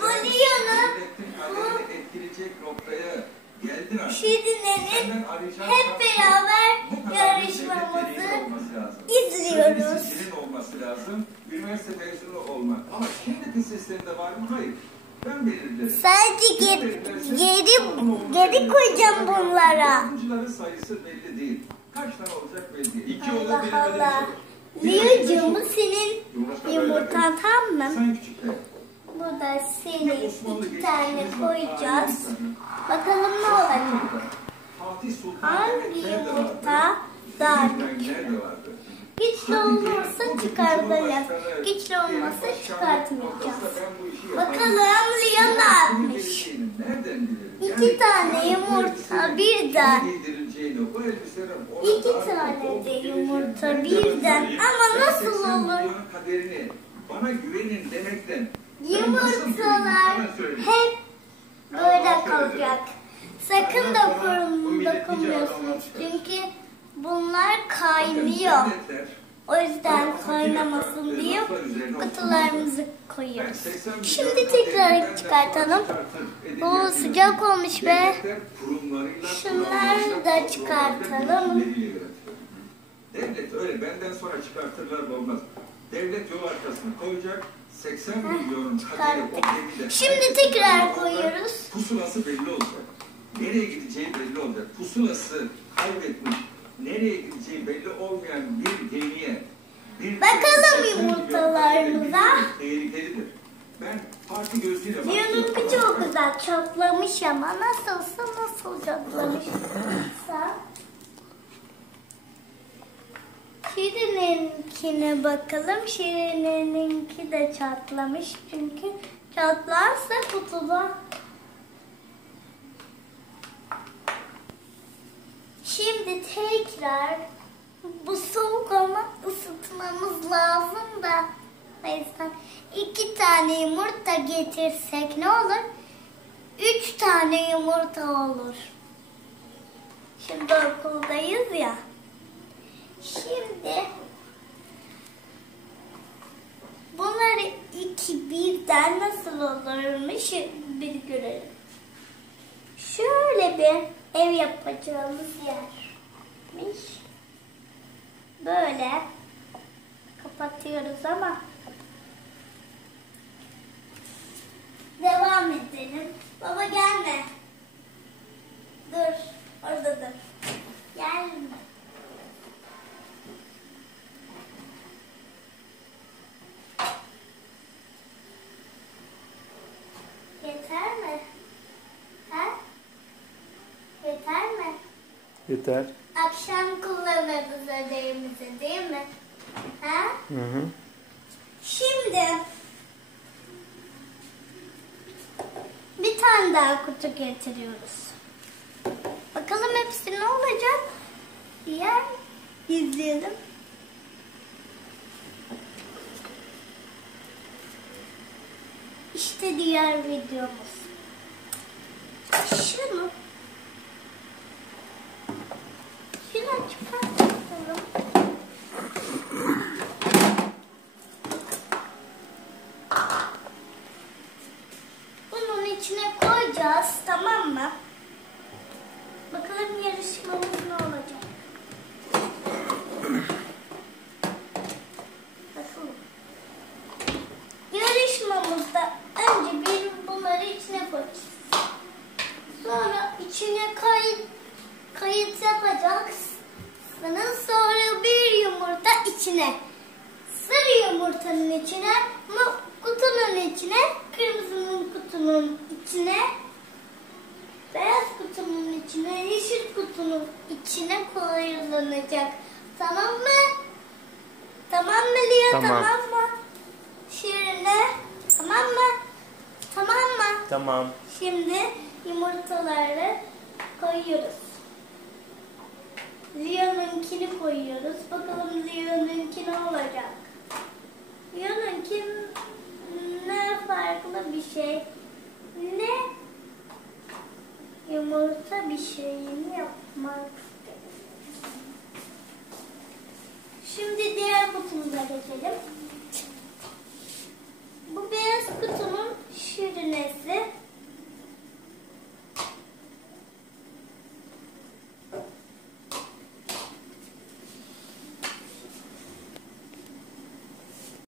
Bu Liyo'nun şirinenin hep beraber yarışmamızı izliyoruz. Olması lazım. Üniversite mezunu olmak. Ama kendi sisteminde var mı? Hayır. Ben belirlerim. Sadece geri koyacağım bunlara. Yardımcıların sayısı belli değil. Kaç tane olacak belli değil. Allah Allah. Liyo'cuğum, senin yumurtan tam mı? Sen küçükler. Burada senin 2 tane koyacağız. Bakalım ne olacak? Hangi yumurta daha güçlü olursa çıkartacağız. Güçlü olmazsa çıkartmayacağız. Bakalım Liyo ne yapmış? 2 tane yumurta birden. 2 tane de yumurta birden. Ama nasıl olur? Bana güvenin demekten. Yumurtalar hep böyle kalacak. Sakın dokunmuyorsunuz. Çünkü bunlar kaynıyor. O yüzden kaynamasın diye kutularımızı koyuyoruz. Şimdi tekrar çıkartalım. Bu sıcak olmuş ve şunları da çıkartalım. Devlet öyle benden sonra çıkartırlar olmaz. Devlet yol arkasına koyacak. 80 milyonun kaderi o gemiyle. Şimdi tekrar koyuyoruz. Pusulası belli olacak. Nereye gideceği belli olacak. Pusulası kaybetmiş, nereye gideceği belli olmayan bir gemiye bakalım yumurtalarımıza. Tehlikelidir. Ben parti gözüyle Liyo'nunki çok güzel çatlamış ama nasıl çatlamışsa. Şirine'ninkine bakalım. Şirine'ninki de çatlamış. Çünkü çatlarsa kutuda. Şimdi tekrar bu soğuk ama ısıtmamız lazım da. O yüzden 2 tane yumurta getirsek ne olur? 3 tane yumurta olur. Şimdi okuldayız ya. Şimdi bunları 2 birden nasıl olurmuş bir görelim. Şöyle bir ev yapacağımız yermiş. Böyle kapatıyoruz ama devam edelim. Baba gelme. Dur. Orada dur. Gelme. Yeter mi? Ha? Yeter mi? Yeter. Akşam kullanırız ödevimizi değil mi? Ha? Hı hı. Şimdi bir tane daha kutu getiriyoruz. Bakalım hepsi ne olacak? Diğer izleyelim. İşte diğer videomuz. Şunu çıkartalım. Bunun içine koyacağız, tamam mı? Bakalım yarışmamız ne olacak? Bakalım. Yarışmamızda önce bunları içine koyacağız. Sonra içine kayıt yapacaksınız. Sonra bir yumurta içine. Sarı yumurtanın içine, kutunun içine, kırmızının kutunun içine, beyaz kutunun içine, yeşil kutunun içine koyulacak. Tamam mı? Tamam mı Liyo? Tamam. Tamam mı? Şirine? Tamam mı? Tamam mı? Tamam. Şimdi yumurtaları koyuyoruz. Liyo'nunkini koyuyoruz. Bakalım Liyo'nunki ne olacak? Liyo'nunki ne farklı bir şey? Ne? Yumurta bir şeyini yapmak. Şimdi diğer kutumuza geçelim.